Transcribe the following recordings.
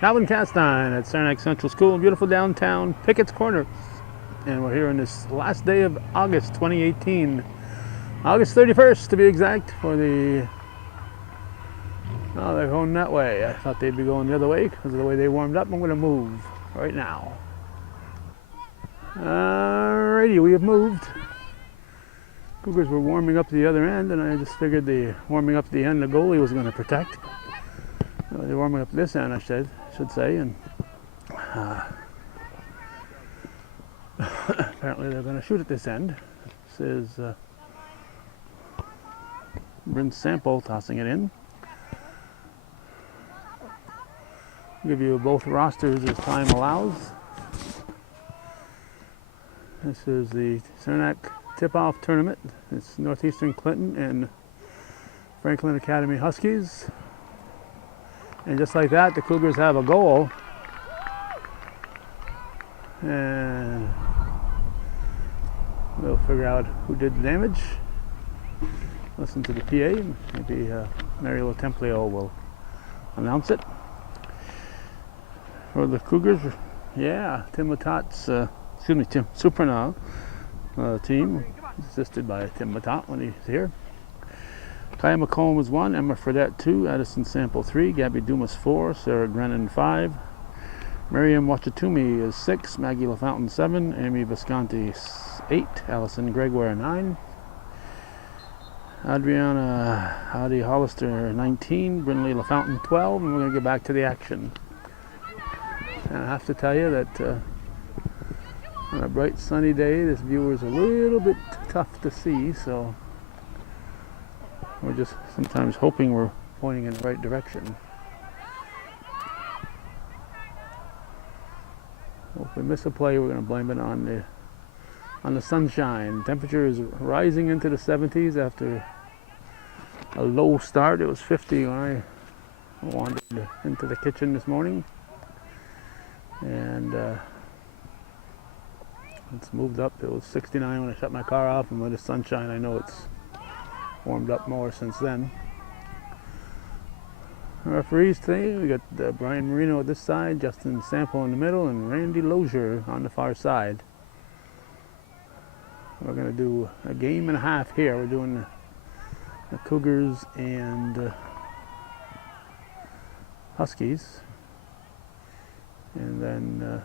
Calvin Castine at Saranac Central School in beautiful downtown Pickett's Corner. And we're here on this last day of August 2018. August 31st to be exact for the... Oh, they're going that way. I thought they'd be going the other way because of the way they warmed up. I'm going to move right now. Alrighty, we have moved. Cougars were warming up the other end, and I just figured the warming up the end the goalie was going to protect. They're warming up this end, I should say, and apparently they're going to shoot at this end. This is Bryn Sample tossing it in. I'll give you both rosters as time allows. This is the Saranac tip-off tournament. It's Northeastern Clinton and Franklin Academy Huskies. And just like that, the Cougars have a goal. And we'll figure out who did the damage. Listen to the PA. Maybe Mary Templio will announce it. For the Cougars, yeah, Tim Matat's, Tim Supernal team, assisted by Tim Matat when he's here. Kaya McComb is 1, Emma Fredette 2, Addison Sample 3, Gabby Dumas 4, Sarah Grennan 5, Miriam Wachatumi is 6, Maggie LaFountain 7, Amy Visconti 8, Allison Gregoire 9, Adriana Howdy Hollister 19, Brinley LaFountain 12, and we're going to get back to the action. And I have to tell you that on a bright sunny day, this viewer is a little bit tough to see, so we're just sometimes hoping we're pointing in the right direction. If we miss a play, we're going to blame it on the sunshine. Temperature is rising into the 70s after a low start. It was 50 when I wandered into the kitchen this morning, and it's moved up. It was 69 when I shut my car off, and with the sunshine, I know it's warmed up more since then. Referees today, we got Brian Marino at this side, Justin Sample in the middle, and Randy Lozier on the far side. We're going to do a game and a half here. We're doing the Cougars and Huskies. And then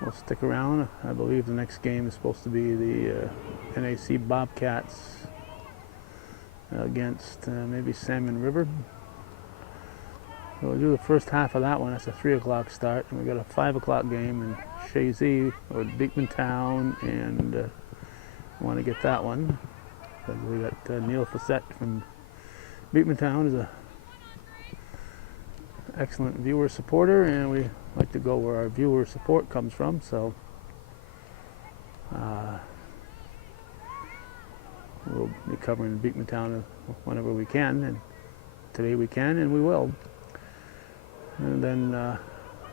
we'll stick around. I believe the next game is supposed to be the NAC Bobcats against maybe Salmon River. So we'll do the first half of that one. That's a 3 o'clock start. And we got a 5 o'clock game in Shazy or Beekmantown, and I want to get that one because we got Neil Fassett from Beekmantown is a excellent viewer supporter, and we like to go where our viewer support comes from, so we'll be covering Beekmantown whenever we can, and today we can, and we will. And then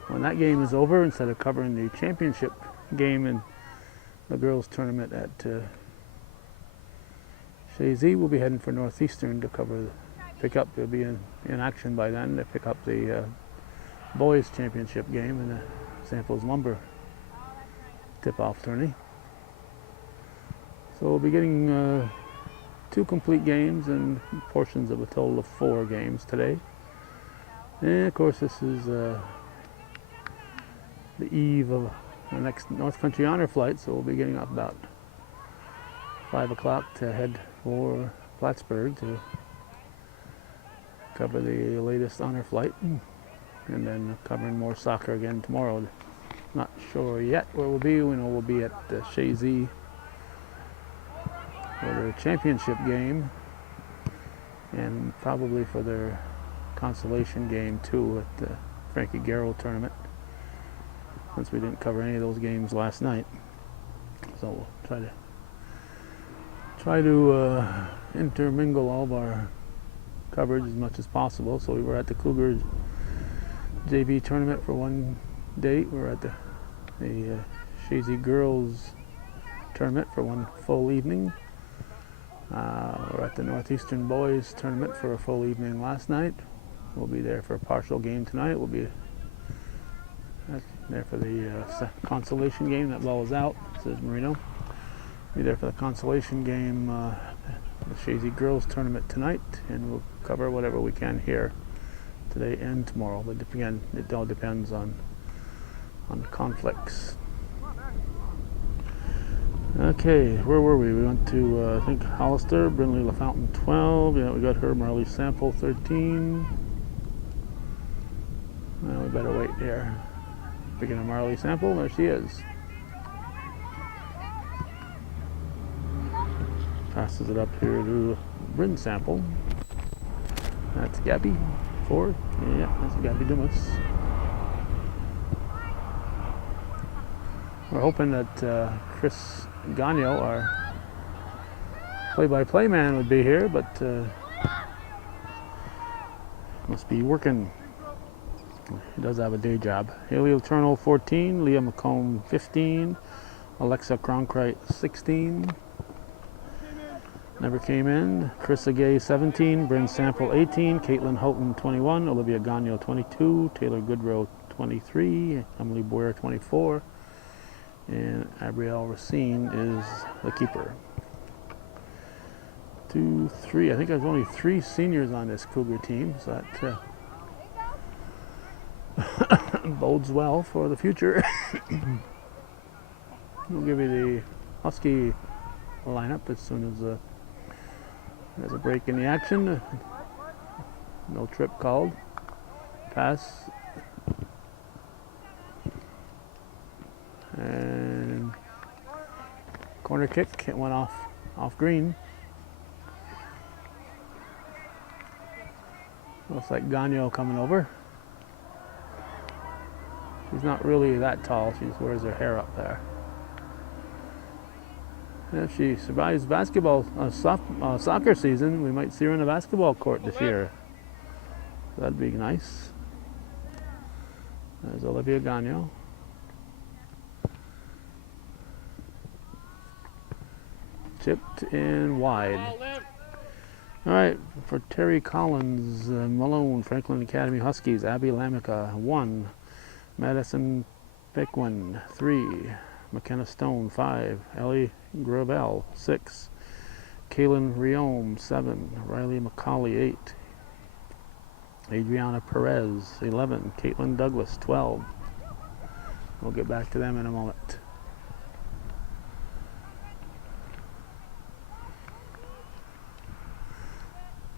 when that game is over, instead of covering the championship game in the girls tournament at Shazy, we'll be heading for Northeastern to pick up. They'll be in action by then to pick up the boys championship game in the Samples Lumber tip-off tourney. So we'll be getting 2 complete games and portions of a total of 4 games today. And of course, this is the eve of the next North Country Honor flight, so we'll be getting up about 5 o'clock to head for Plattsburgh to cover the latest honor flight, and then covering more soccer again tomorrow. Not sure yet where we'll be. We know we'll be at Shazy for their championship game, and probably for their consolation game too at the Frankie Garrow tournament, since we didn't cover any of those games last night. So we'll try to intermingle all of our coverage as much as possible. So we were at the Cougars JV tournament for one day. We were at the Shazy girls tournament for one full evening. We're at the Northeastern boys tournament for a full evening last night. will be there for a partial game tonight. We'll be there for the consolation game. That ball is out, says Marino. Be there for the consolation game, the Shazy Girls Tournament tonight, and we'll cover whatever we can here today and tomorrow. But again, it all depends on conflicts. Okay, where were we? We went to, I think, Hollister, Brindley LaFountain 12. Yeah, we got her, Marley Sample 13. Well, we better wait here. Speaking of Marley Sample, there she is. Passes it up here to Bryn Sample. That's Gabby Ford. Yeah, that's Gabby Dumas. We're hoping that Chris Gagno, our play-by-play man, would be here, but must be working. He does have a day job. Haley Letourneau 14, Leah McComb 15, Alexa Cronkrite 16. Never came in. Carissa Gay 17, Bryn Sample 18, Caitlin Houghton 21, Olivia Gagno 22, Taylor Goodrow 23, Emily Boyer 24, and Abrielle Racine is the keeper. 2, 3. I think there's only 3 seniors on this Cougar team, so that bodes well for the future. We'll give you the Husky lineup as soon as there's a break in the action. No trip called. Pass. And corner kick. It went off green. Looks like Gagno coming over. She's not really that tall. She just wears her hair up there. And if she survives basketball soccer season, we might see her in a basketball court this year. That'd be nice. There's Olivia Gagno. Chipped in wide. All right, for Terry Collins, Malone, Franklin Academy Huskies, Abby Lamica 1, Madison Piquin 3, McKenna Stone 5, Ellie Gravel 6, Kaylin Riome 7, Riley McCauley 8, Adriana Perez 11, Caitlin Douglas 12. We'll get back to them in a moment.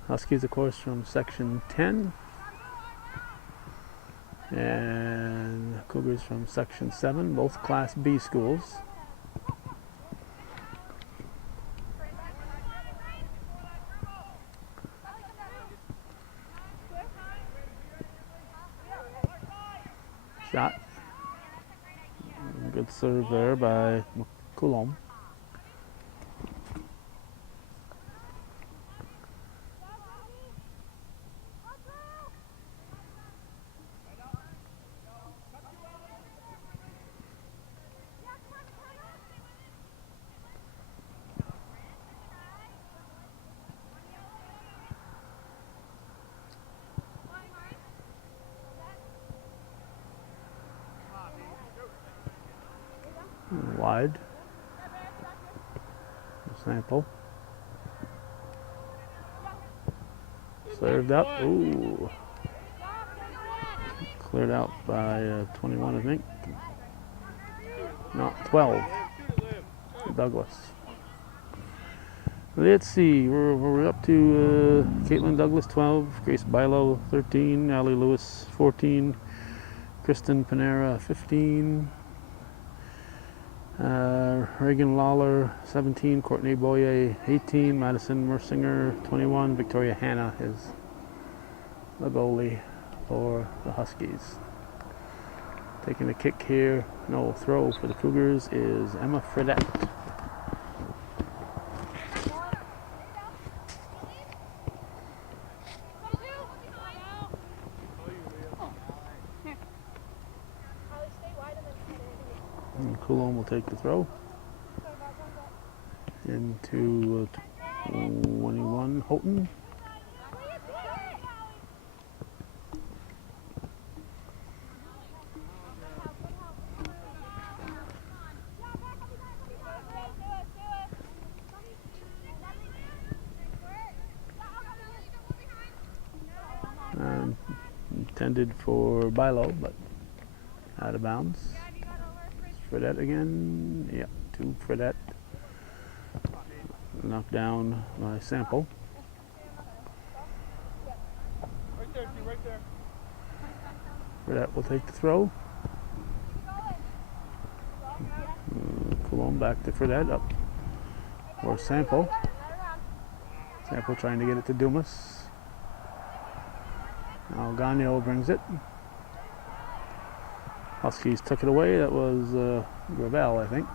Huskies, of course, from Section 10, and Cougars from Section 7, both Class B schools. Shot. Good serve there by Coulomb. Wide. Sample. Served up. Ooh. Cleared out by 21, I think. No, 12. Douglas. Let's see. We're up to Caitlin Douglas 12, Grace Bilo 13, Allie Lewis 14, Kristen Panera 15. Reagan Lawler 17, Courtney Boyer 18, Madison Mersinger 21, Victoria Hanna is the goalie for the Huskies. Taking the kick here, no, throw for the Cougars is Emma Fredette. And Coulomb will take the throw into 21 Houghton. intended for Bilo, but out of bounds. Fredette again. Yep, to Fredette. Knocked down by Sample. Right there, right there. Fredette will take the throw. Coulomb back to Fredette, up for Sample. Sample trying to get it to Dumas. Now Gagnon brings it. Huskies took it away. That was Gravel, I think.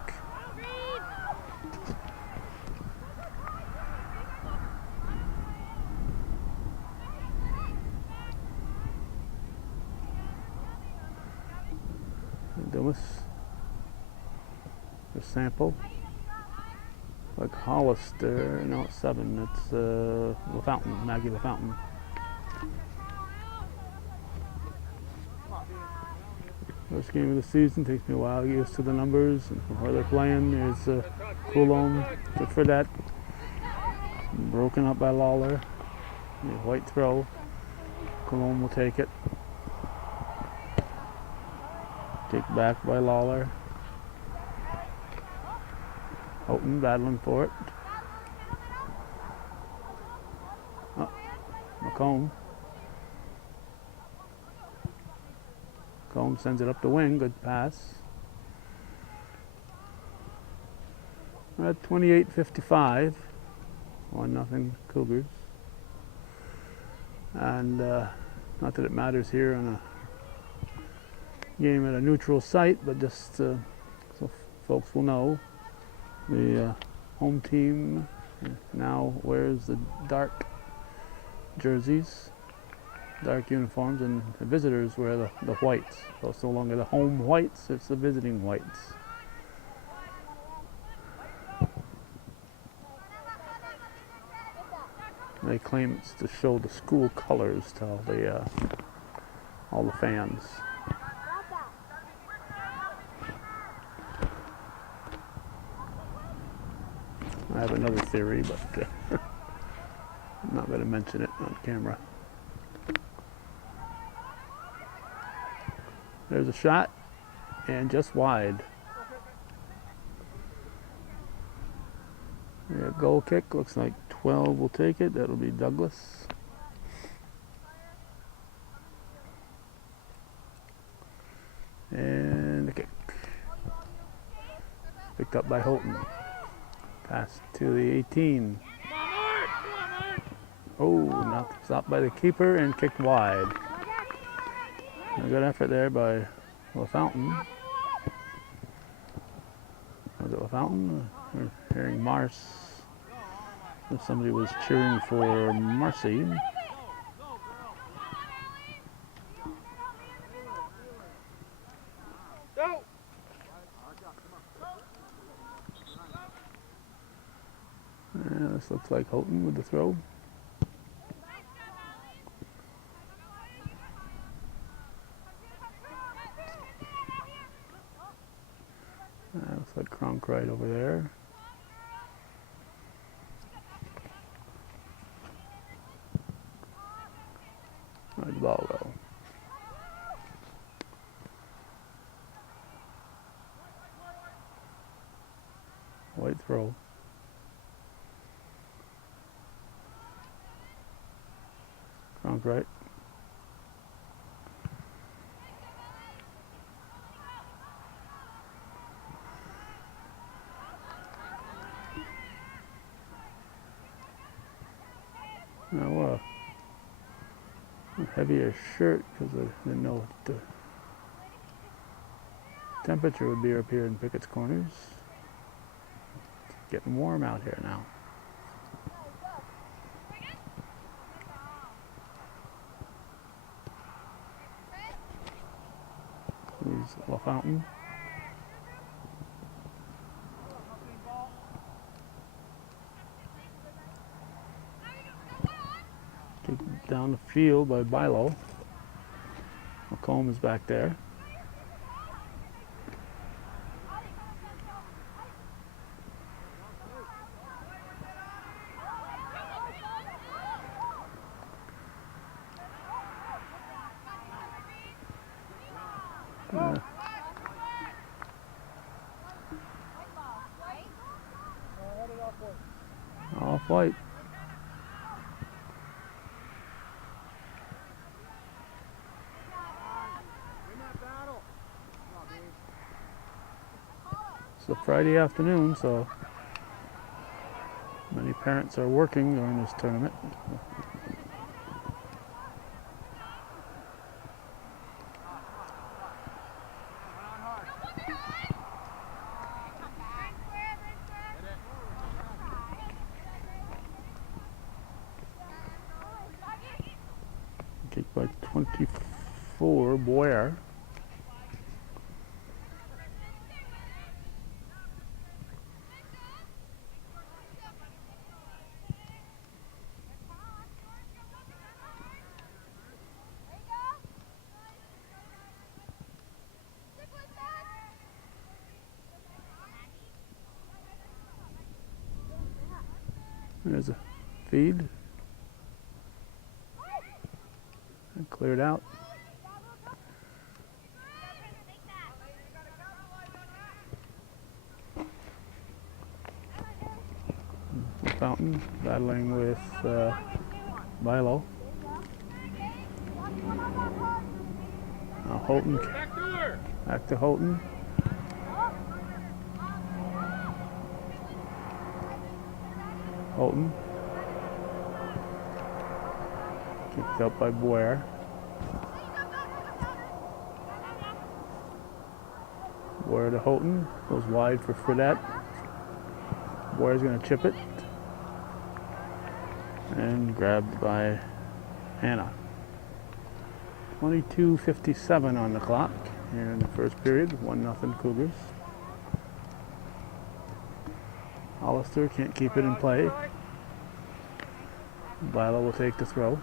Dumas. The Sample. Like Hollister. No, it's 7. It's LaFountain, Maggie LaFountain. First game of the season, takes me a while to get used to the numbers and where they're playing. There's Coulomb to Fredette, broken up by Lawler. White throw. Coulomb will take it. Take back by Lawler. Houghton battling for it. Oh, McComb. Combs sends it up the wing. Good pass. We're at 28-55. 1-0 Cougars. And not that it matters here on a game at a neutral site, but just so folks will know, the home team now wears the dark jerseys, dark uniforms, and the visitors wear the whites. So it's no longer the home whites, it's the visiting whites. They claim it's to show the school colors to all the fans. I have another theory, but I'm not going to mention it on camera. There's a shot, and just wide. Yeah, goal kick, looks like 12 will take it. That'll be Douglas. And the kick. Picked up by Houghton. Pass to the 18. Oh, stopped by the keeper and kicked wide. A good effort there by LaFountain. Was it LaFountain? We're hearing Mars. Somebody was cheering for Marcy. This looks like Houghton with the throw. Looks like Kronk right over there. Right the ball though. White throw. Kronk right. Now a heavier shirt because I didn't know what the temperature would be up here in Pickett's Corners. It's getting warm out here now. Here's LaFountain. Down the field by Bilo. McComb is back there. Off white. It's a Friday afternoon, so many parents are working during this tournament. Kicked by 24, Boyer. There's a feed. And cleared out. Fountain battling with Bilo. Now Houghton. Back to Houghton. Houghton. Kicked up by Boyer. Boyer to Houghton. Goes wide for Fredette. Boyer's going to chip it. And grabbed by Hannah. 22:57 on the clock here in the first period. 1-0 Cougars. Hollister can't keep it in play. Bilo will take the throw.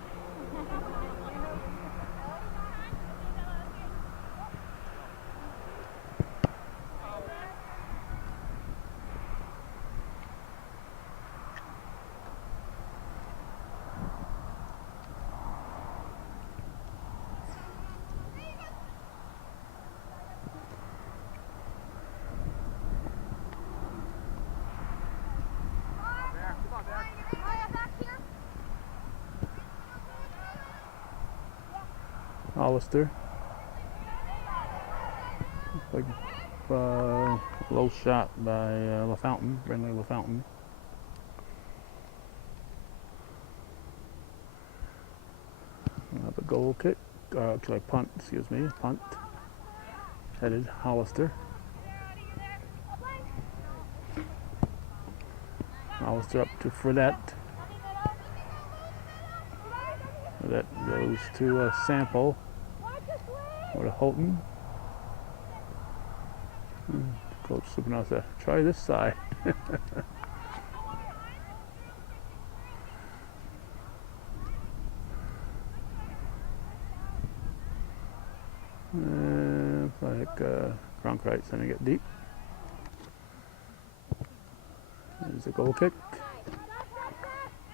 Hollister. Like low shot by LaFountain, Brindley LaFountain. Have a goal kick, actually punt, excuse me, punt. Headed Hollister. Hollister up to Fredette. That goes to a sample or to Houghton. Coach Supinosa, try this side. Like Cronkite sending it deep. There's a goal kick.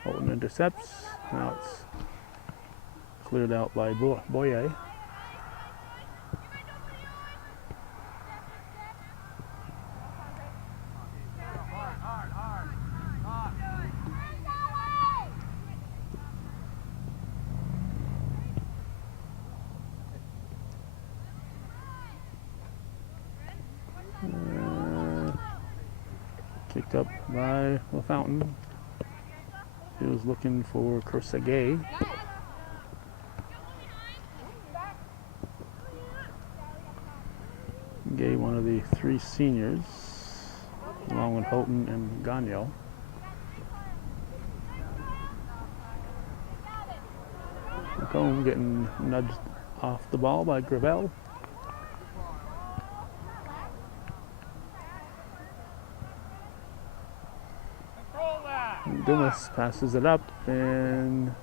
Houghton intercepts. Now it's cleared out by Boyer. Kicked up by LaFountain. He was looking for Cursa Gay. Gay, one of the three seniors, along with Houghton and Gagnon. McComb getting nudged off the ball by Gravel. Dumas passes it up and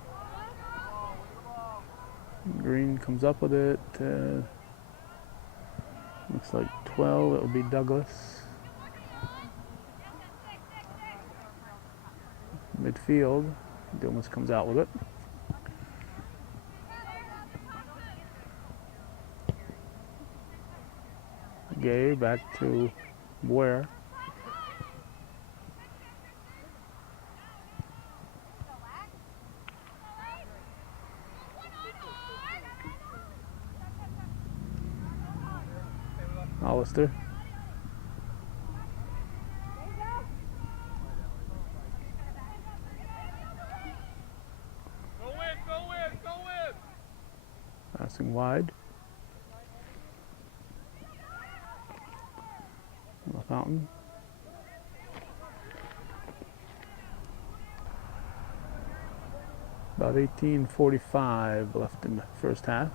Green comes up with it. Looks like 12, it will be Douglas. Midfield, Dumas comes out with it. Gay back to Boyer. Hollister. Go in! Passing wide. The fountain. About 18:45 left in the first half.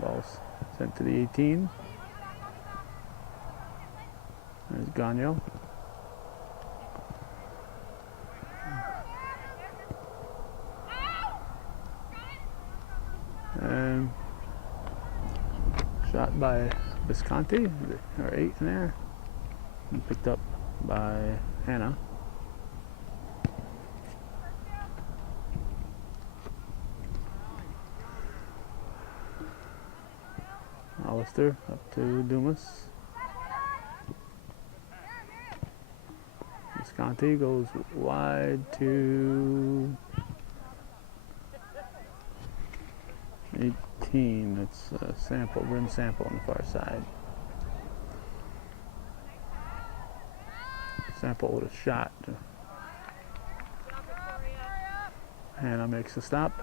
Ball's sent to the 18. There's Gagno. And shot by Visconti, or 8 in there. And picked up by Hannah. Hollister up to Dumas. Visconti goes wide to 18. It's Sample, Rim Sample on the far side. Sample with a shot. Hannah makes a stop.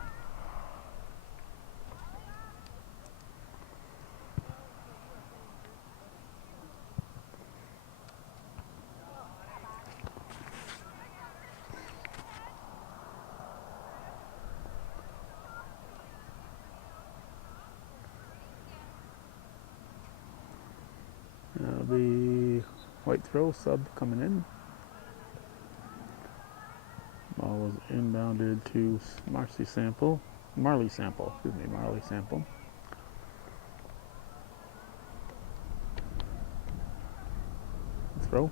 That'll be white throw, sub coming in. Ball was inbounded to Marley Sample. Throw.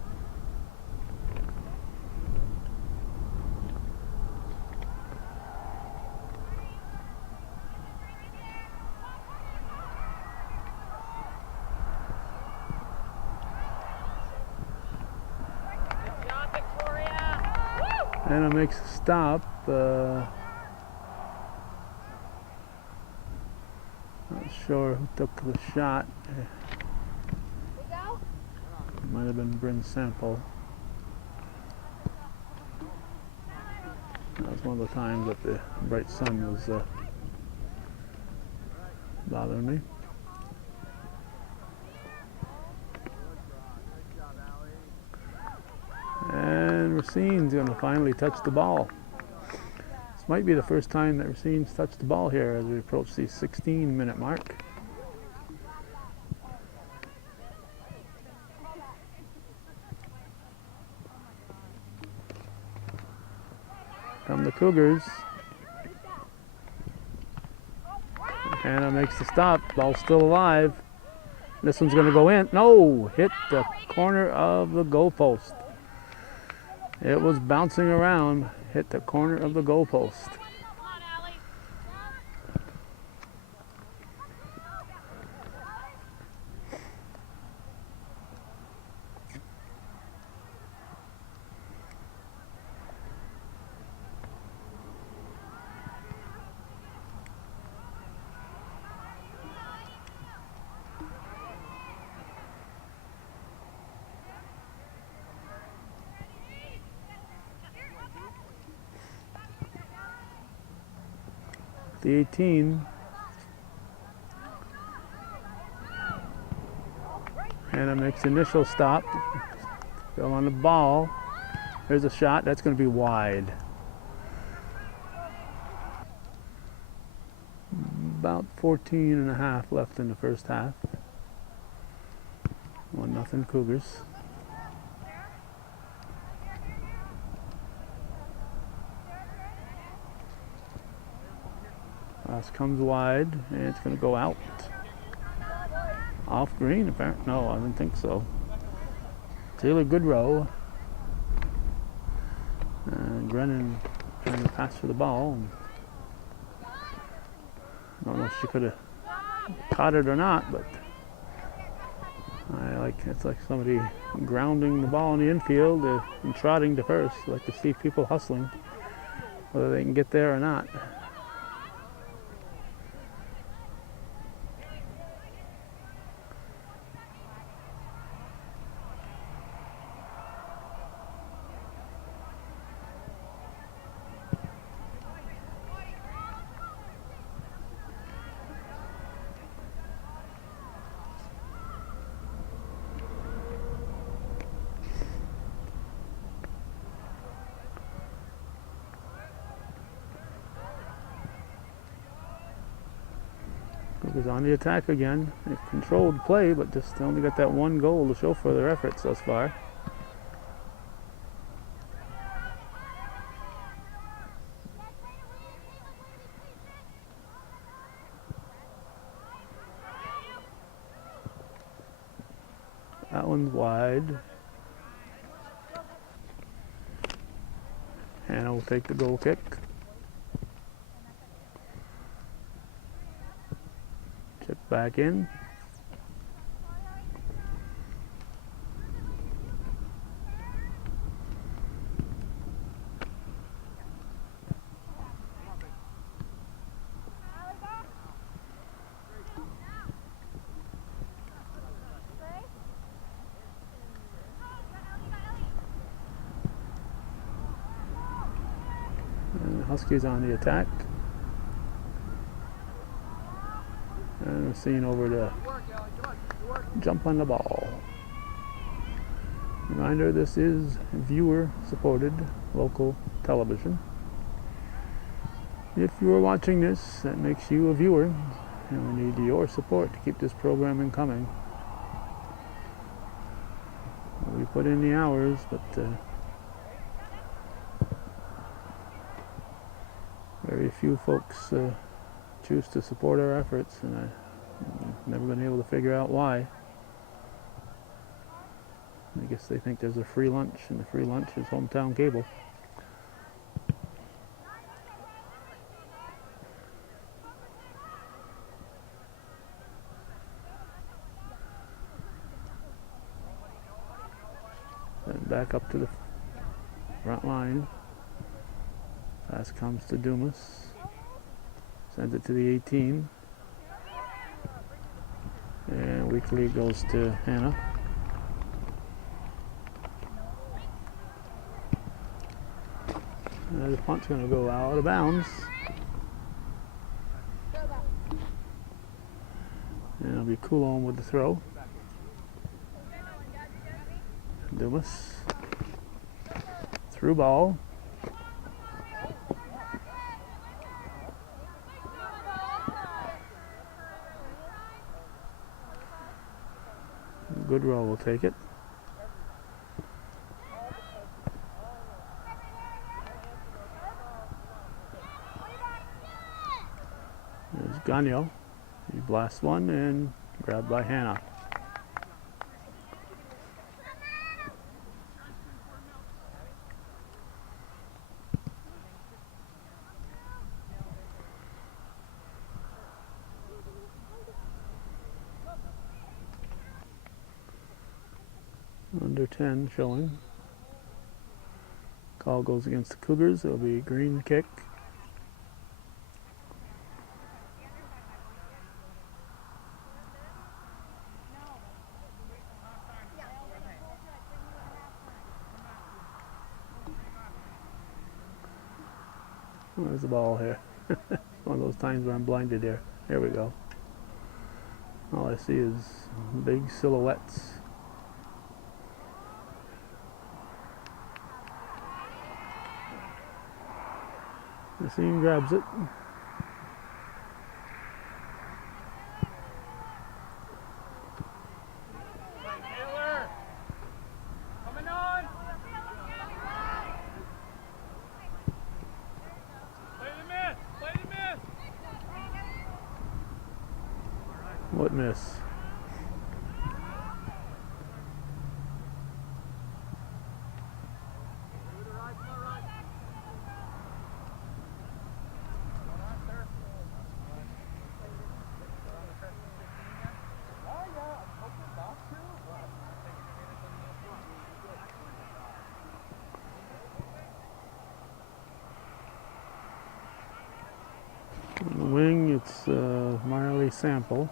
And it makes a stop. Not sure who took the shot. Might have been Bryn Sample. That was one of the times that the bright sun was bothering me. And Racine's going to finally touch the ball. This might be the first time that Racine's touched the ball here as we approach the 16-minute mark. Come the Cougars. Hannah makes the stop. Ball's still alive. This one's going to go in. No! Hit the corner of the goalpost. It was bouncing around, hit the corner of the goalpost. The 18. Hannah makes initial stop. Still on the ball. There's a shot. That's going to be wide. About 14 and a half left in the first half. 1-0 Cougars. Pass comes wide, and it's going to go out. Off green, apparently. No, I didn't think so. Taylor Goodrow. And Grennan trying to pass for the ball. I don't know if she could have caught it or not, but it's like somebody grounding the ball in the infield and trotting to first. I like to see people hustling, whether they can get there or not. Cougars on the attack again. They've controlled play, but just only got that one goal to show for their efforts thus far. That one's wide. Hannah will take the goal kick. Chip back in. And the Huskies on the attack. And we're seeing over to jump on the ball. Reminder, this is viewer supported local television. If you are watching this, that makes you a viewer, and we need your support to keep this programming coming. We put in the hours, but very few folks choose to support our efforts, and I've never been able to figure out why. I guess they think there's a free lunch, and the free lunch is hometown cable. Then back up to the front line. Pass comes to Dumas. Sends it to the 18. And weakly goes to Hannah. The punt's going to go out of bounds. And it'll be Coulomb with the throw. Dumas. Through ball. Goodrow will take it. There's Gagnon. He blasts one and grabbed by Hannah. Under 10 showing. Call goes against the Cougars. It'll be a green kick. Where's the ball here? One of those times where I'm blinded here. Here we go. All I see is big silhouettes. Racine grabs it. Taylor, coming on. Play the miss. Play the miss. What miss? On the wing, it's Marley Sample.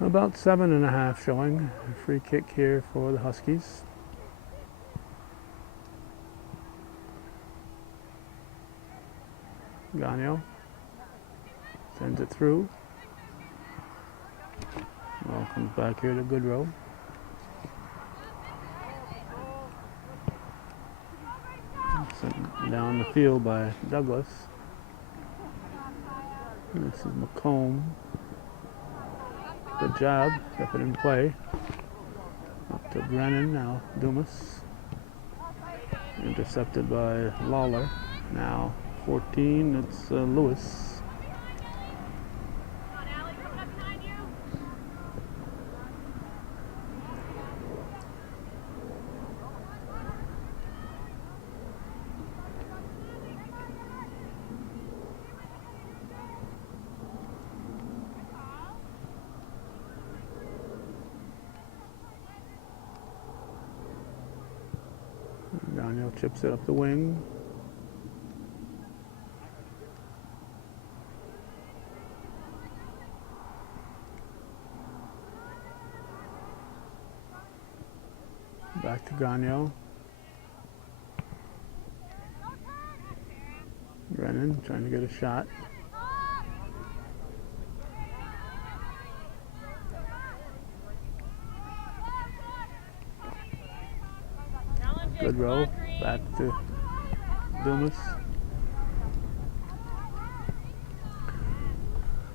About 7.5 showing. A free kick here for the Huskies. Gagno sends it through. Ball comes back here to Goodrow. Sent down the field by Douglas. And this is McComb. Good job, kept it in play. Up to Brennan, now Dumas. Intercepted by Lawler. Now 14, it's Lewis. Daniel chips it up the wing. Back to Gagno. Brennan trying to get a shot. Goodrow, back to Dumas.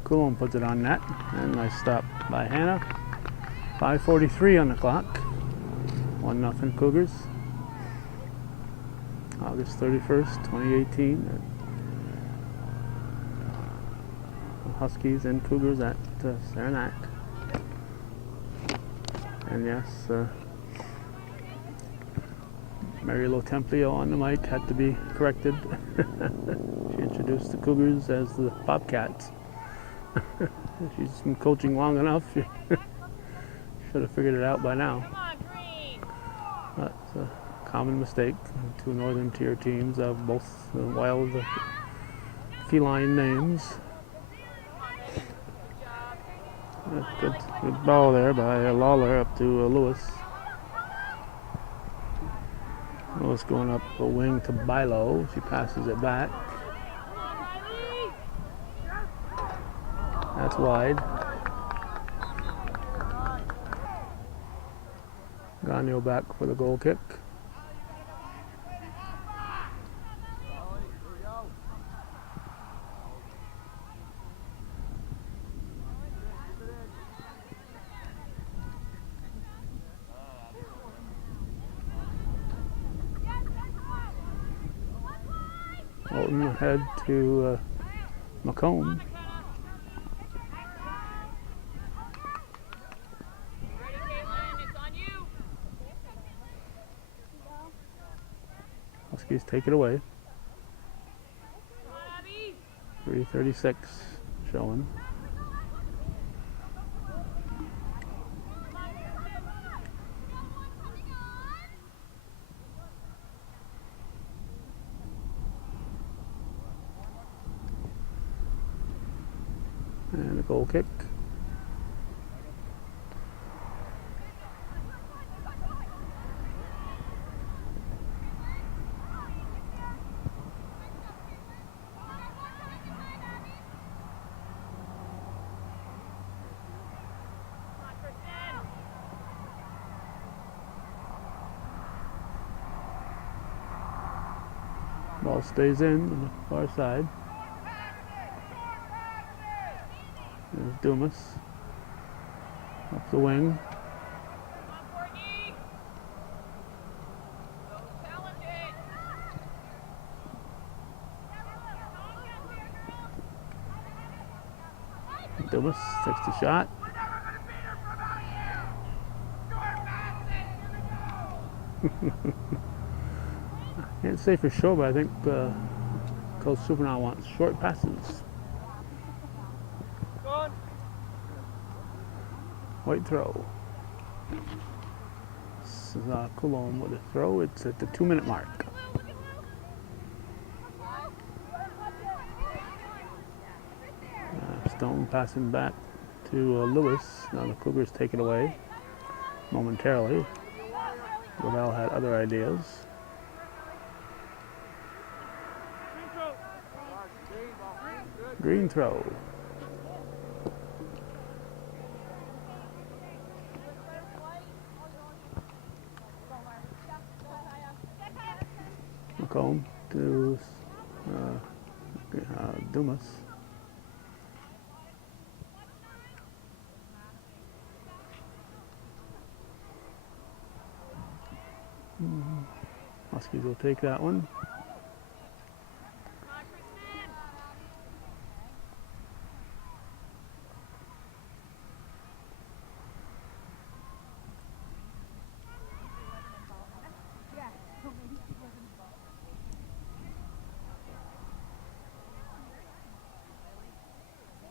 Coulomb puts it on net, and nice stop by Hannah. 5:43 on the clock. 1-0 Cougars. August 31st, 2018. Huskies and Cougars at Saranac. And yes, Mary Lo Templio on the mic had to be corrected. She introduced the Cougars as the Bobcats. She's been coaching long enough. She should have figured it out by now. That's a common mistake. Two northern tier teams have both wild feline names. Good ball there by Lawler up to Lewis. Lewis going up the wing to Bilo. She passes it back. That's wide. Gagno back for the goal kick. Holton ahead to McComb. Huskies take it away. 3:36 showing. And a goal kick. Ball stays in on the far side. There's Dumas up the wing. Dumas takes the shot. Can't say for sure, but I think Coach Supernal wants short passes. White throw. This is Coulomb with a throw. It's at the 2-minute mark. Stone passing back to Lewis. Now the Cougars take it away momentarily. Laval had other ideas. Green throw. McComb to Dumas. Huskies will take that one.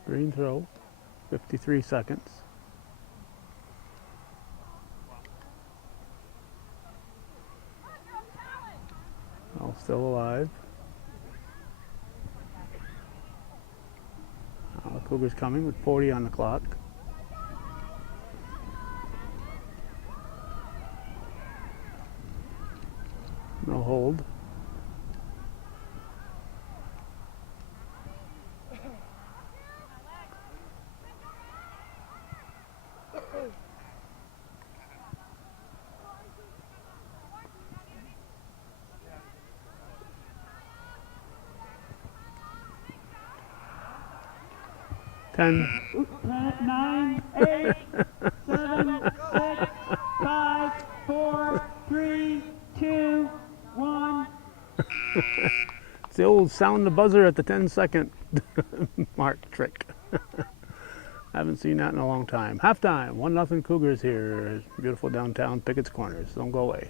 Green throw, 53 seconds. All still alive. The Cougars coming with 40 on the clock. No hold. Ten. 9, 8, 7, 6, 5, 4, 3, 2, 1. It's the old sound the buzzer at the 10-second mark trick. Haven't seen that in a long time. Halftime, 1-0 Cougars here. Beautiful downtown Pickett's Corners. Don't go away.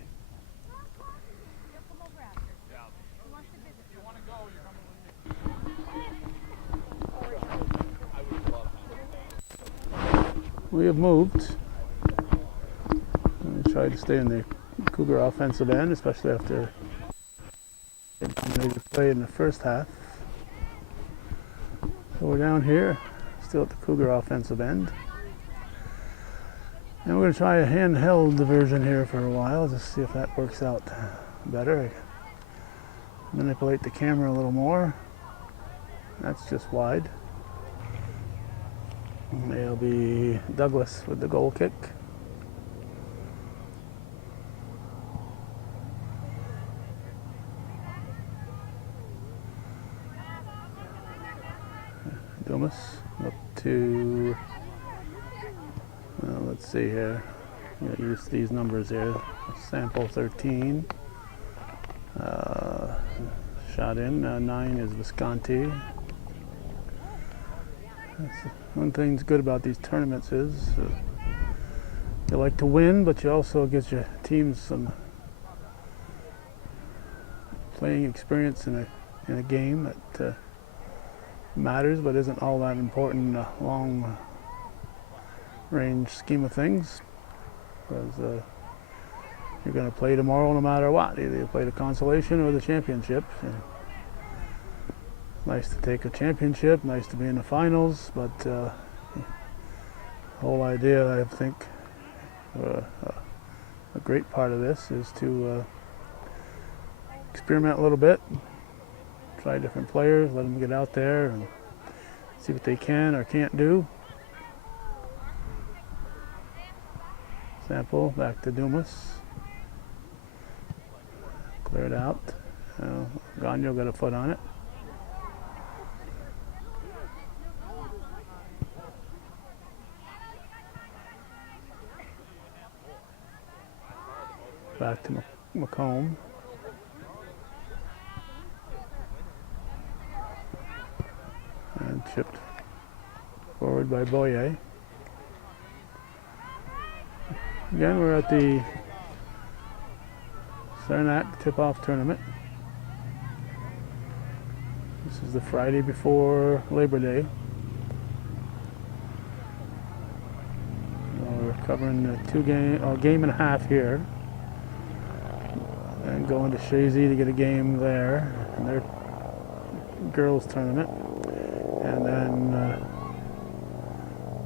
We have moved. We tried to stay in the Cougar offensive end, especially after they dominated play in the first half. So we're down here, still at the Cougar offensive end. And we're going to try a handheld diversion here for a while, just see if that works out better. Manipulate the camera a little more. That's just wide. And it'll be Douglas with the goal kick. Dumas up to, let's see here. I'm going to use these numbers here. Sample 13. Shot in. 9 is Visconti. One thing's good about these tournaments is you like to win, but you also get your teams some playing experience in a game that matters, but isn't all that important in a long range scheme of things. Because you're going to play tomorrow no matter what. Either you play the consolation or the championship. And nice to take a championship, nice to be in the finals, but the whole idea, I think, a great part of this is to experiment a little bit, try different players, let them get out there and see what they can or can't do. Sample back to Dumas. Clear it out. Gagnon got a foot on it. Back to McComb. And chipped forward by Boyer. Again, we're at the Saranac tip-off tournament. This is the Friday before Labor Day. We're covering the game and a half here. And going to Shazy to get a game there in their girls tournament, and then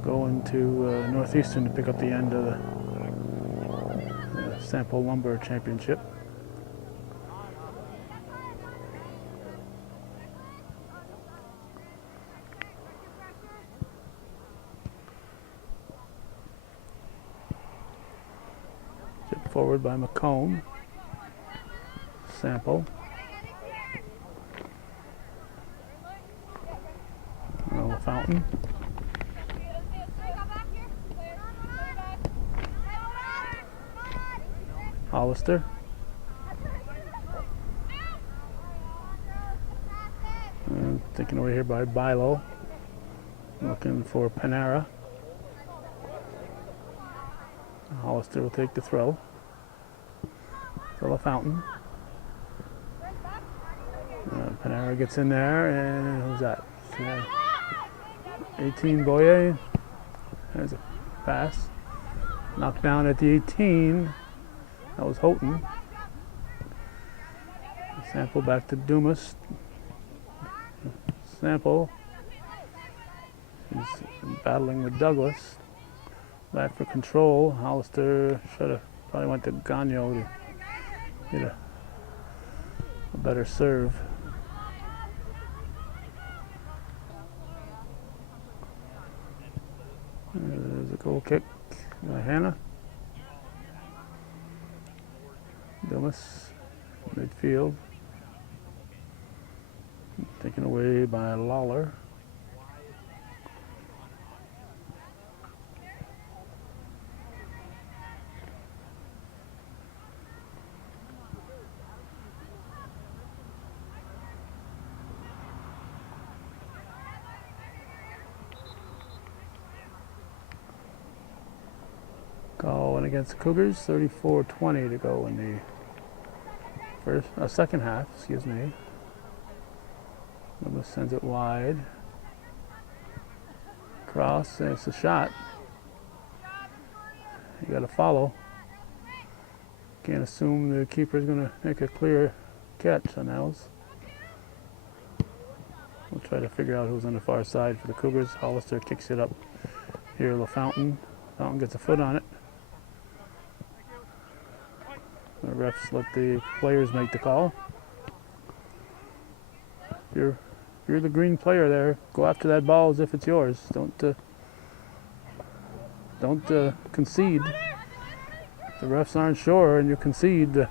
going to Northeastern to pick up the end of the Sample Lumber Championship. Chip forward by McComb. Sample. Fountain. Hollister. And taken away here by Bilo. Looking for Panera. Hollister will take the throw. Philip Fountain. Panera gets in there, and who's that? 18 Boyer. There's a pass. Knocked down at the 18. That was Houghton. Sample back to Dumas. Sample. He's battling with Douglas. Back for control. Hollister should have probably went to Gagno to get a better serve. There's a goal kick by Hannah. Dumas, midfield. Taken away by Lawler. Call went against the Cougars, 34-20 to go in the second half, excuse me. Dumas sends it wide. Cross, and it's a shot. You got to follow. Can't assume the keeper's going to make a clear catch on those. We'll try to figure out who's on the far side for the Cougars. Hollister kicks it up here. LaFountain. Fountain gets a foot on it. The refs let the players make the call. If you're the green player there, go after that ball as if it's yours. Don't concede. If the refs aren't sure and you concede,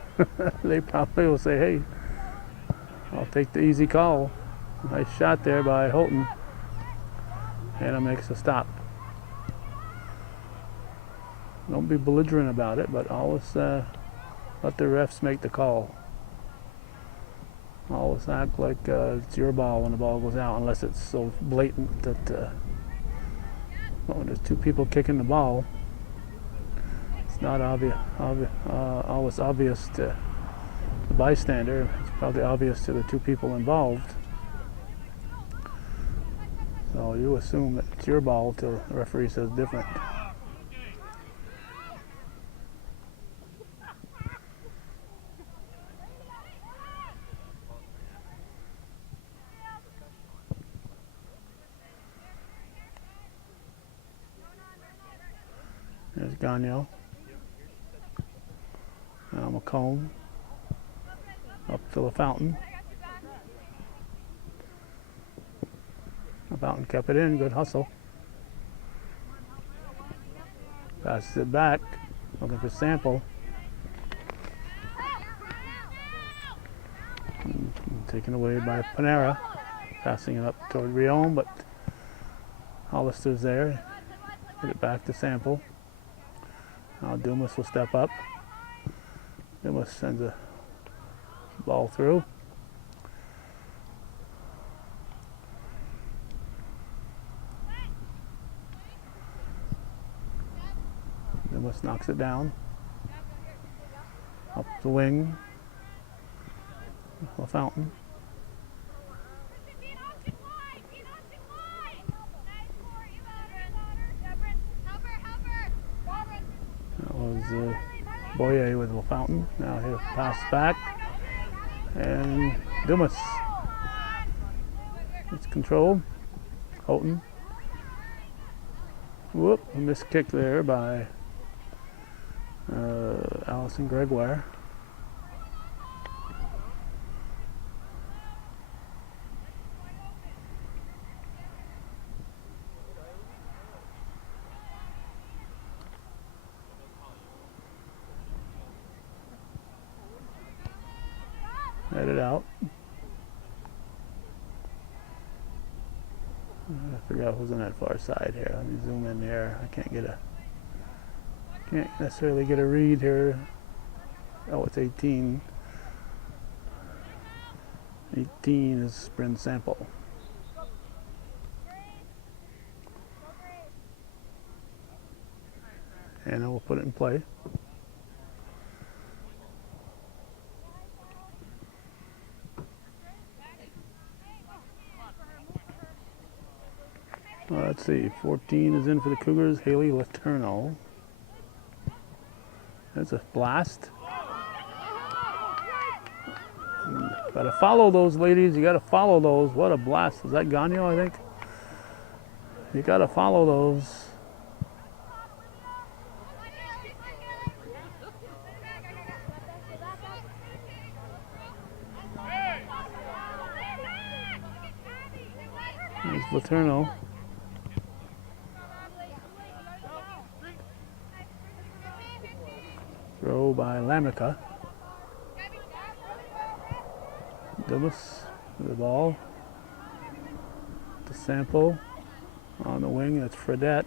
they probably will say, hey, I'll take the easy call. Nice shot there by Houghton. Hannah makes a stop. Don't be belligerent about it, but always let the refs make the call. Always act like it's your ball when the ball goes out, unless it's so blatant that when there's two people kicking the ball, it's not always obvious to the bystander. It's probably obvious to the two people involved. So you assume that it's your ball till the referee says different. There's Gagno. Now McComb. Up to the Fountain. The Fountain kept it in. Good hustle. Passes it back. Looking for Sample. Taken away by Panera. Passing it up toward Rion, but Hollister's there. Get it back to Sample. Now Dumas will step up. Dumas sends a ball through. Dumas knocks it down. Up the wing. The Fountain. That was Boyer with LaFountain. Now he'll pass back. And Dumas. It's controlled. Houghton. Whoop, a missed kick there by Allison Gregoire. Headed out. I forgot who's on that far side here. Let me zoom in there. I can't necessarily get a read here. Oh, it's 18. 18 is Bryn Sample. And I will put it in play. Let's see, 14 is in for the Cougars, Haley Letourneau. That's a blast. Gotta follow those, ladies. You gotta follow those. What a blast. Is that Gagnon, I think? You gotta follow those. There's Letourneau. Throw by Lamica. Dumas with the ball. To Sample on the wing. That's Fredette.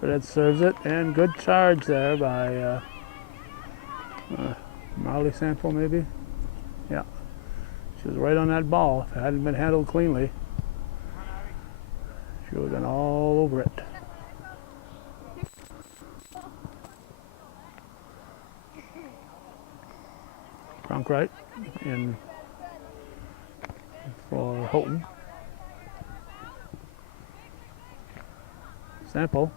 Fredette serves it, and good charge there by Marley Sample, maybe. Yeah, she was right on that ball. If it hadn't been handled cleanly, she would have been all over it. Cronkright in for Houghton. Sample.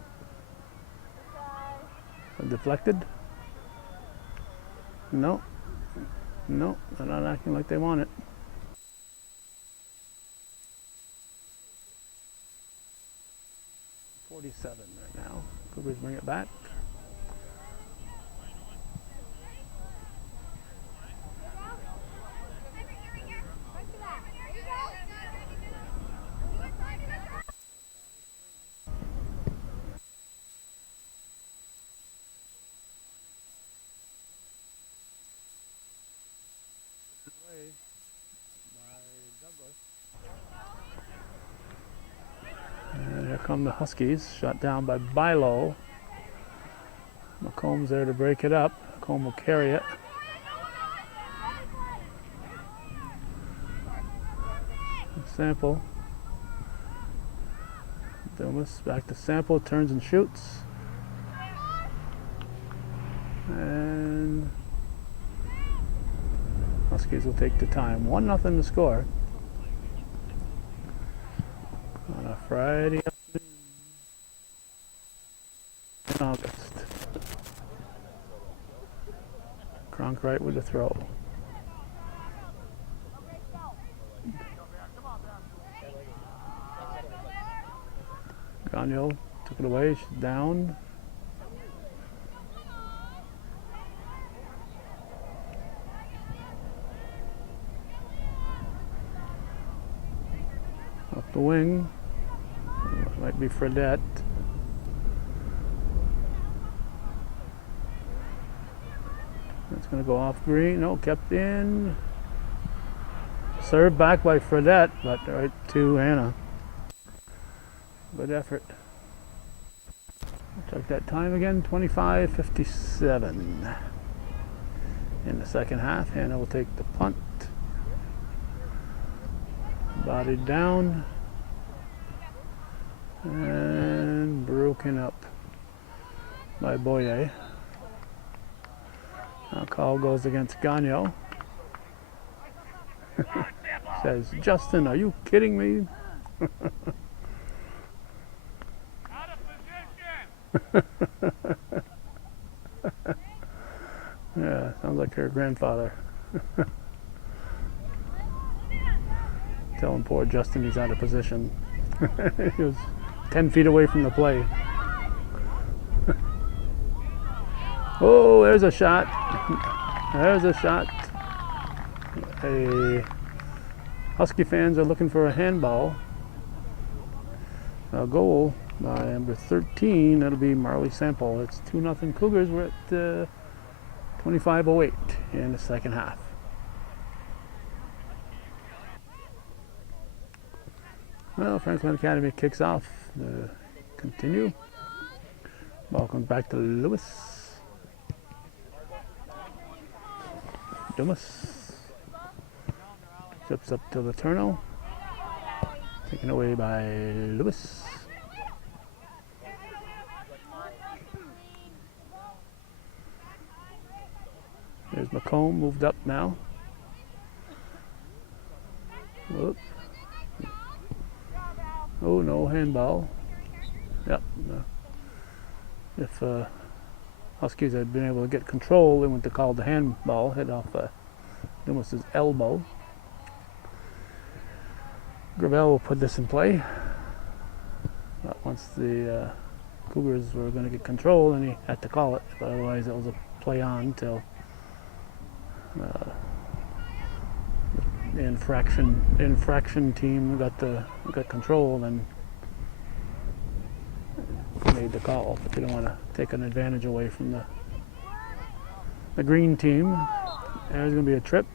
Deflected. No. No, they're not acting like they want it. .47 right now. Cougars bring it back. And here come the Huskies, shot down by Bilo. McComb's there to break it up. McComb will carry it. Sample. Dumas back to Sample, turns and shoots. And Huskies will take the time. 1-0 to score. On a Friday afternoon in August. Cronkright with the throw. Gagnon took it away, she's down. Up the wing. Might be Fredette. That's going to go off green. No, kept in. Served back by Fredette, but right to Hannah. Good effort. Check that time again. 25:57 in the second half. Hannah will take the punt. Bodied down. And broken up by Boyer. Now call goes against Gagnon. Says, Justin, are you kidding me? Out of position. Yeah, sounds like her grandfather. Telling poor Justin he's out of position. He was 10 feet away from the play. Oh, there's a shot. There's a shot. Husky fans are looking for a handball. A goal by number 13. That'll be Marley Sample. It's 2-0 Cougars. We're at 25:08 in the second half. Well, Franklin Academy kicks off. Continue. Ball comes back to Lewis. Dumas. Chips up to Laterno. Taken away by Lewis. There's McComb, moved up now. Whoop. Oh, no handball. Yep. If Huskies had been able to get control, they went to call the handball, hit off Dumas's elbow. Gravel will put this in play. But once the Cougars were going to get control, then he had to call it. But otherwise, it was a play on until the infraction team got control, then made the call. But they don't want to take an advantage away from the green team. There's going to be a trip.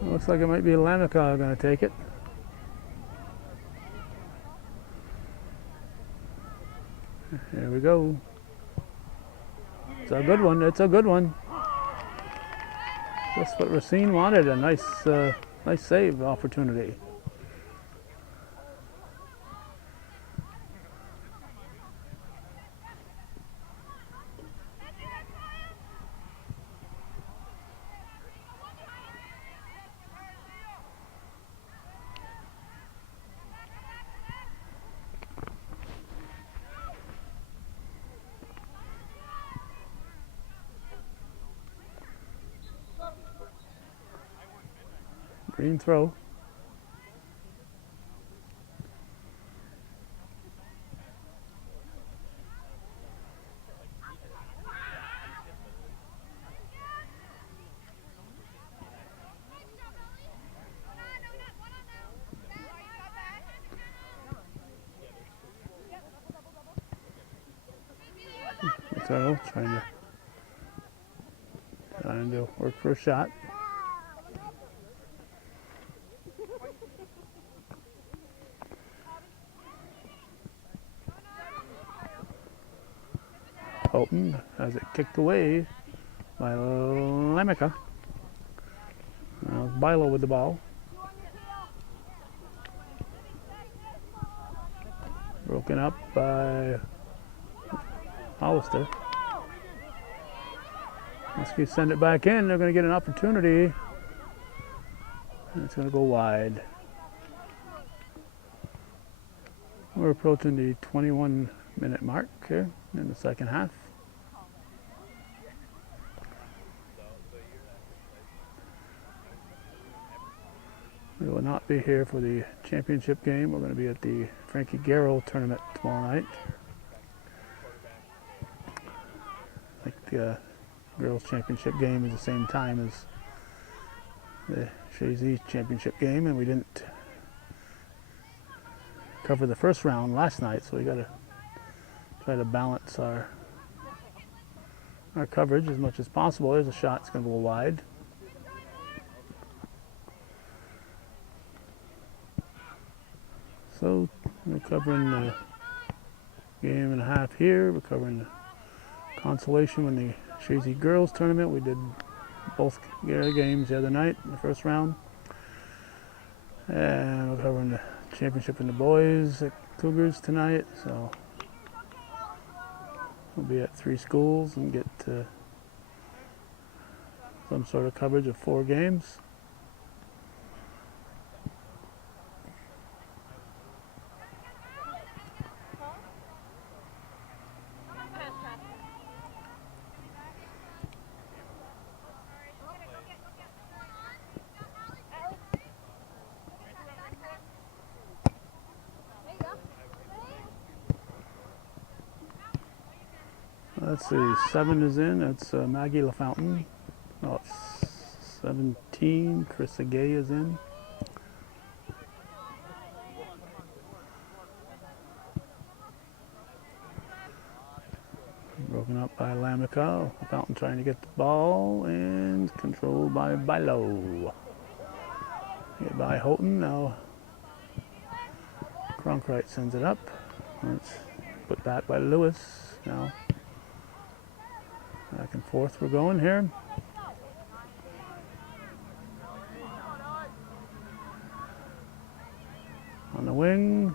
Looks like it might be Lamica going to take it. Here we go. It's a good one. It's a good one. Just what Racine wanted. A nice save opportunity. Green throw. So trying to work for a shot. Houghton has it kicked away by Lamica. Bilo with the ball. Broken up by Hollister. Huskies send it back in. They're going to get an opportunity. And it's going to go wide. We're approaching the 21-minute mark here in the second half. We will not be here for the championship game. We're going to be at the Frankie Garrow tournament tomorrow night. I think the girls' championship game is the same time as the Shazy championship game, and we didn't cover the first round last night, so we got to try to balance our coverage as much as possible. There's a shot. It's going to go wide. So we're covering the game and a half here. We're covering the consolation in the Shazy girls tournament. We did both games the other night in the first round. And we're covering the championship in the boys at Cougars tonight. So we'll be at 3 schools and get some sort of coverage of 4 games. Let's see, 7 is in. That's Maggie LaFountain. Oh, 17, Carissa Gay is in. Broken up by Lamica. LaFountain trying to get the ball and controlled by Bilo. Get by Houghton. Now Cronkright sends it up. It's put back by Lewis. Now back and forth we're going here. On the wing.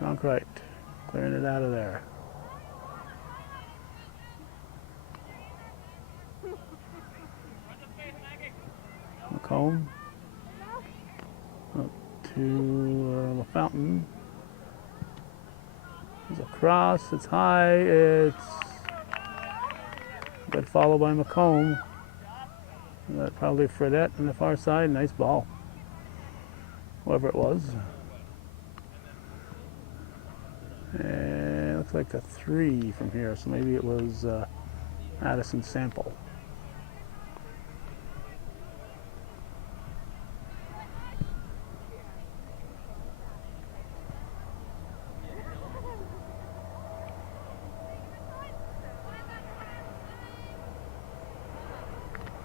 Cronkright clearing it out of there. McComb up to LaFountain. There's a cross, it's high, it's good follow by McComb. That probably Fredette on the far side, nice ball. Whoever it was. And it looks like a 3 from here, so maybe it was Addison Sample.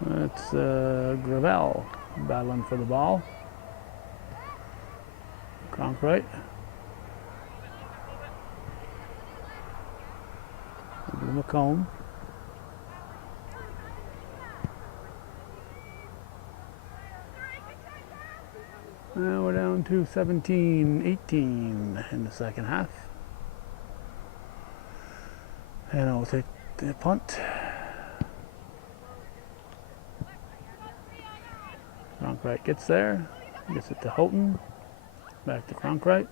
That's Gravel battling for the ball. Cronkright. McComb. Now we're down to 17-18 in the second half. And I'll take the punt. Cronkright gets there, gets it to Houghton, back to Cronkright.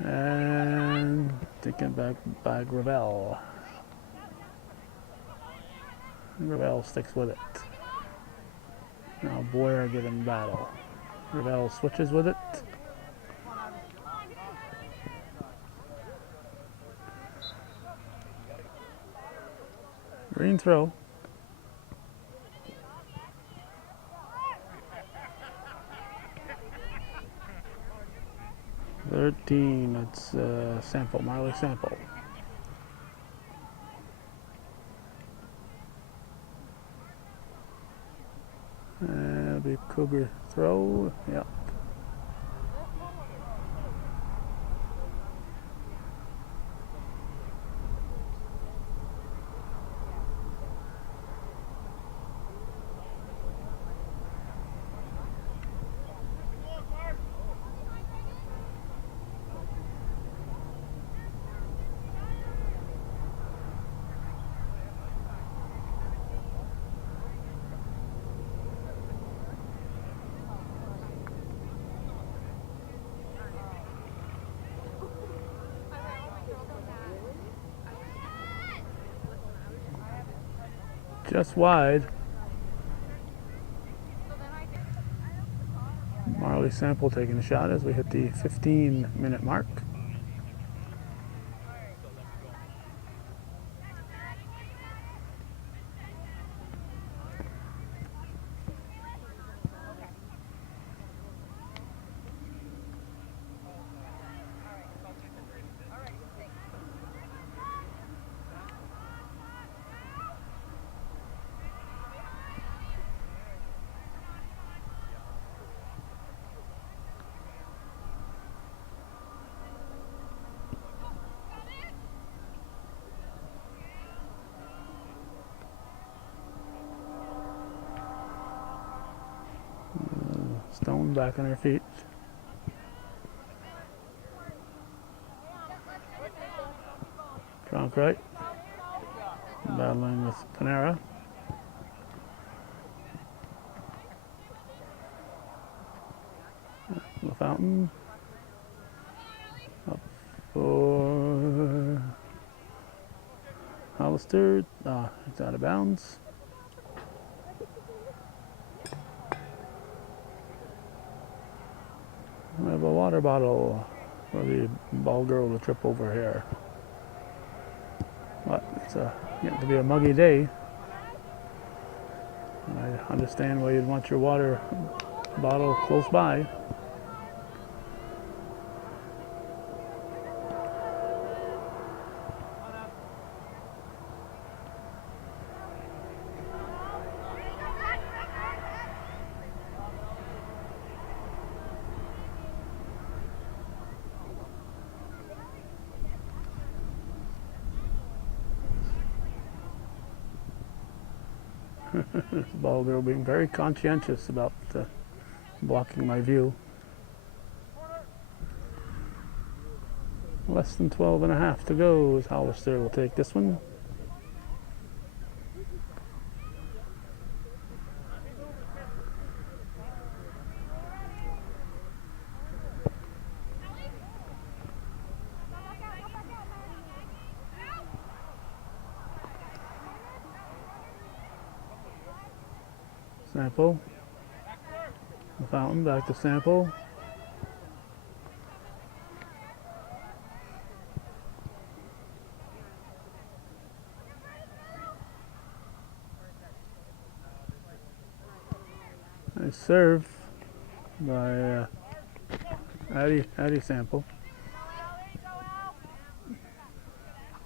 And taken back by Gravel. Gravel sticks with it. Now Boyer get in battle. Gravel switches with it. Green throw. 13, that's Sample, Marley Sample. It'll be Cougar throw, yep. Just wide. Marley Sample taking a shot as we hit the 15-minute mark. Stone back on her feet. Cronkright battling with Panera. LaFountain up for Hollister. It's out of bounds. a water bottle for the ball girl to trip over here. But it's getting to be a muggy day. I understand why you'd want your water bottle close by. This ball girl being very conscientious about blocking my view. Less than 12 and a half to go as Hollister will take this one. Sample. The fountain back to Sample. Nice serve by Addie Sample.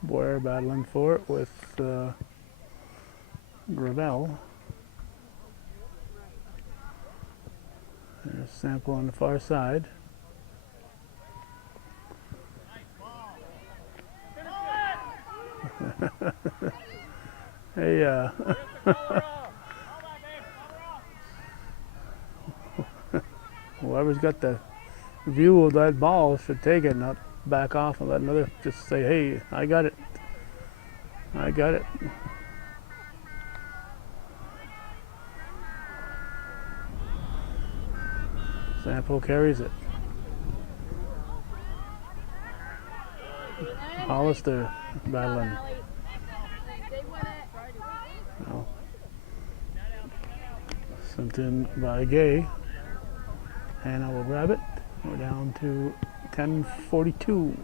Boyer battling for it with Gravel. There's Sample on the far side. Hey, whoever's got the view of that ball should take it, not back off and let another just say, hey, I got it. I got it. Sample carries it. Hollister battling. No. Sent in by Gay. Hannah will grab it. We're down to 10:42.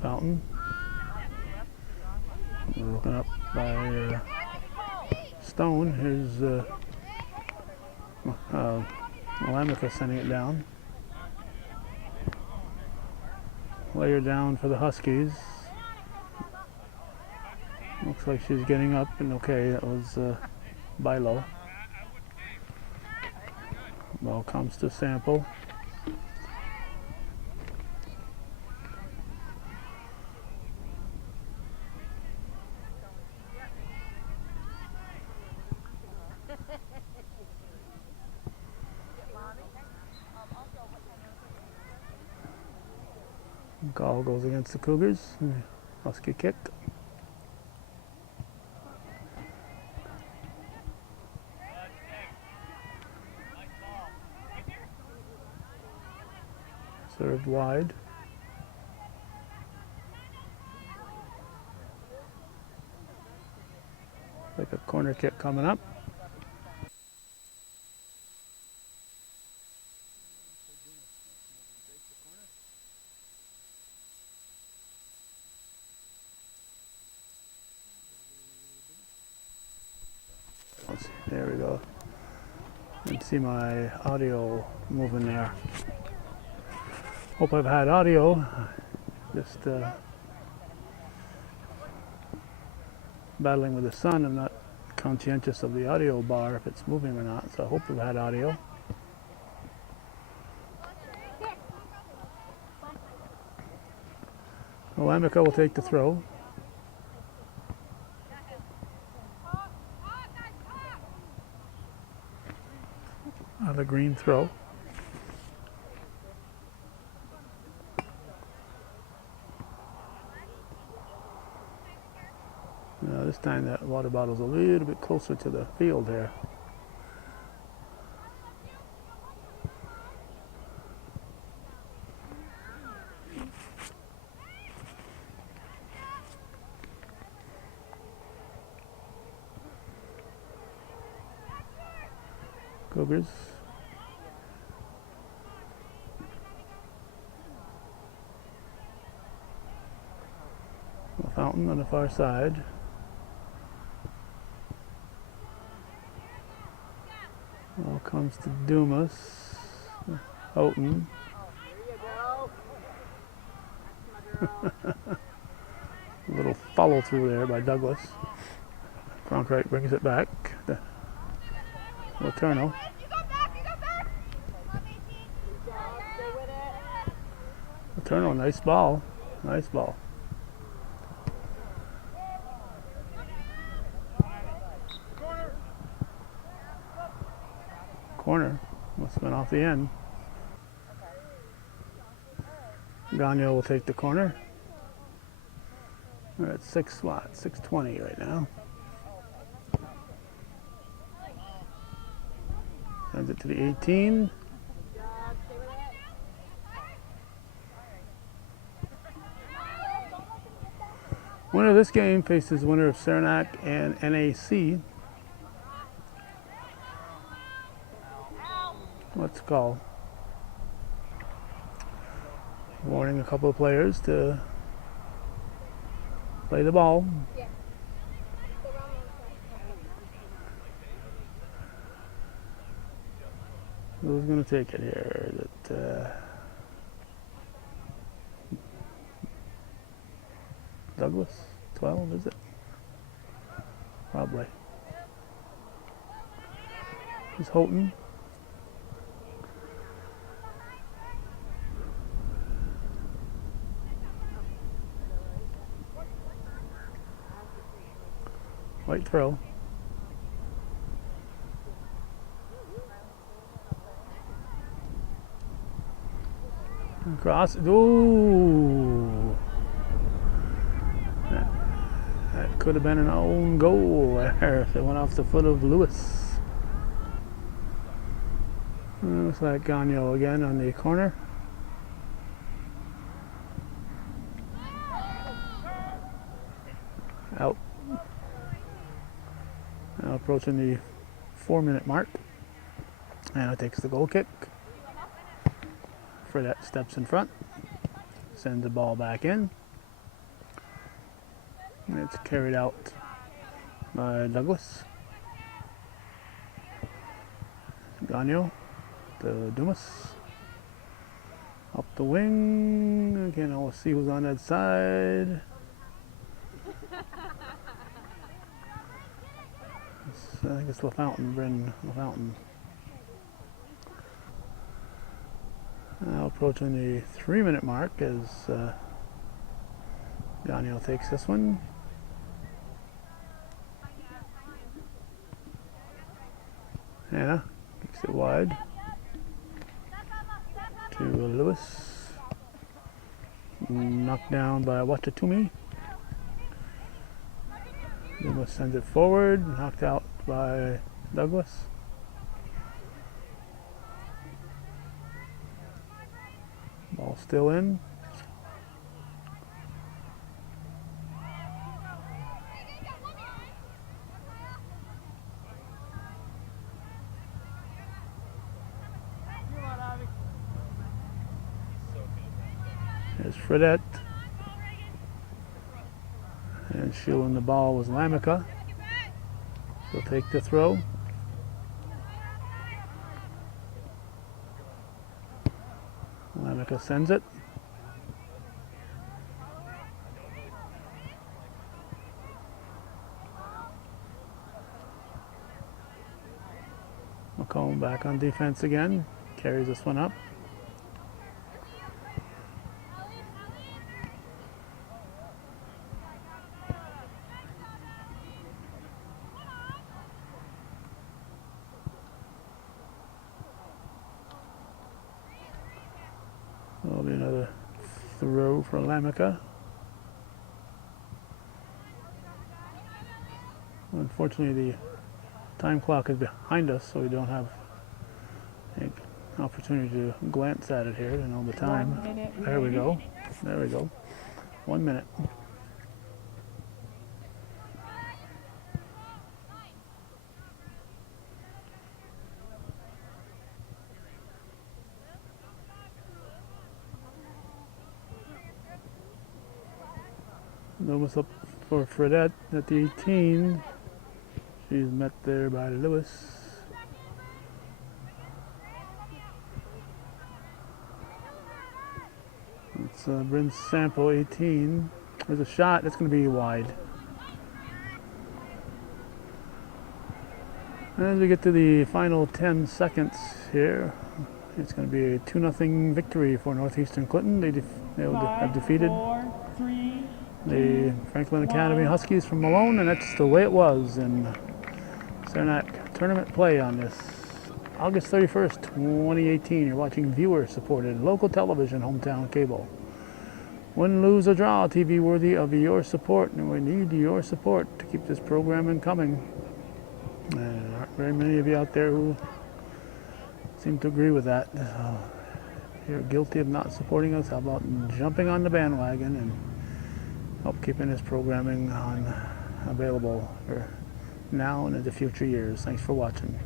Fountain. Broken up by Stone. Here's Lamica sending it down. Layer down for the Huskies. Looks like she's getting up, and okay, that was by low. Ball comes to Sample. Call goes against the Cougars. Husky kick. Served wide. Like a corner kick coming up. There we go. You can see my audio moving there. Hope I've had audio. Just battling with the sun. I'm not conscientious of the audio bar if it's moving or not, so I hope we've had audio. Amica will take the throw. The green throw. This time that water bottle's a little bit closer to the field here. Cougars. The fountain on the far side. Ball comes to Dumas. Houghton. A little follow through there by Douglas. Cronkite brings it back. Letourneau. Letourneau, nice ball. Nice ball. Corner. Must have been off the end. Gagne will take the corner. We're at 6:20 right now. Sends it to the 18. Winner of this game faces winner of Saranac and NAC. What's it called? Warning a couple of players to play the ball. Who's going to take it here? Is it Douglas? 12, is it? Probably. It's Houghton. White throw. Cross. Ooh. That could have been an own goal there if it went off the foot of Lewis. Looks like Gagne again on the corner. Out. Now approaching the 4-minute mark. Now takes the goal kick. Fredette steps in front. Sends the ball back in. And it's carried out by Douglas. Gagne to Dumas. Up the wing. Again, I'll see who's on that side. I think it's LaFountain, Bryn LaFountain. Now approaching the 3-minute mark as Gagne takes this one. Hannah kicks it wide to Lewis. Knocked down by Watatumi. Lewis sends it forward, knocked out by Douglas. Ball still in. There's Fredette. And shielding the ball was Lamica. He'll take the throw. Lamica sends it. McComb back on defense again. Carries this one up. There'll be another throw for Lamica. Unfortunately, the time clock is behind us, so we don't have an opportunity to glance at it here to know the time. There we go. There we go. 1 minute. Almost up for Fredette at the 18. She's met there by Lewis. It's Bryn Sample, 18. There's a shot. It's going to be wide. As we get to the final 10 seconds here, it's going to be a 2-0 victory for Northeastern Clinton. They have defeated 4, 3, the Franklin Academy Huskies from Malone, and that's the way it was in Saranac tournament play on this August 31st, 2018. You're watching viewer-supported local television, hometown cable. Win, lose, or draw, TV worthy of your support, and we need your support to keep this programming coming. There aren't very many of you out there who seem to agree with that. If you're guilty of not supporting us, how about jumping on the bandwagon and help keeping this programming available for now and into future years. Thanks for watching.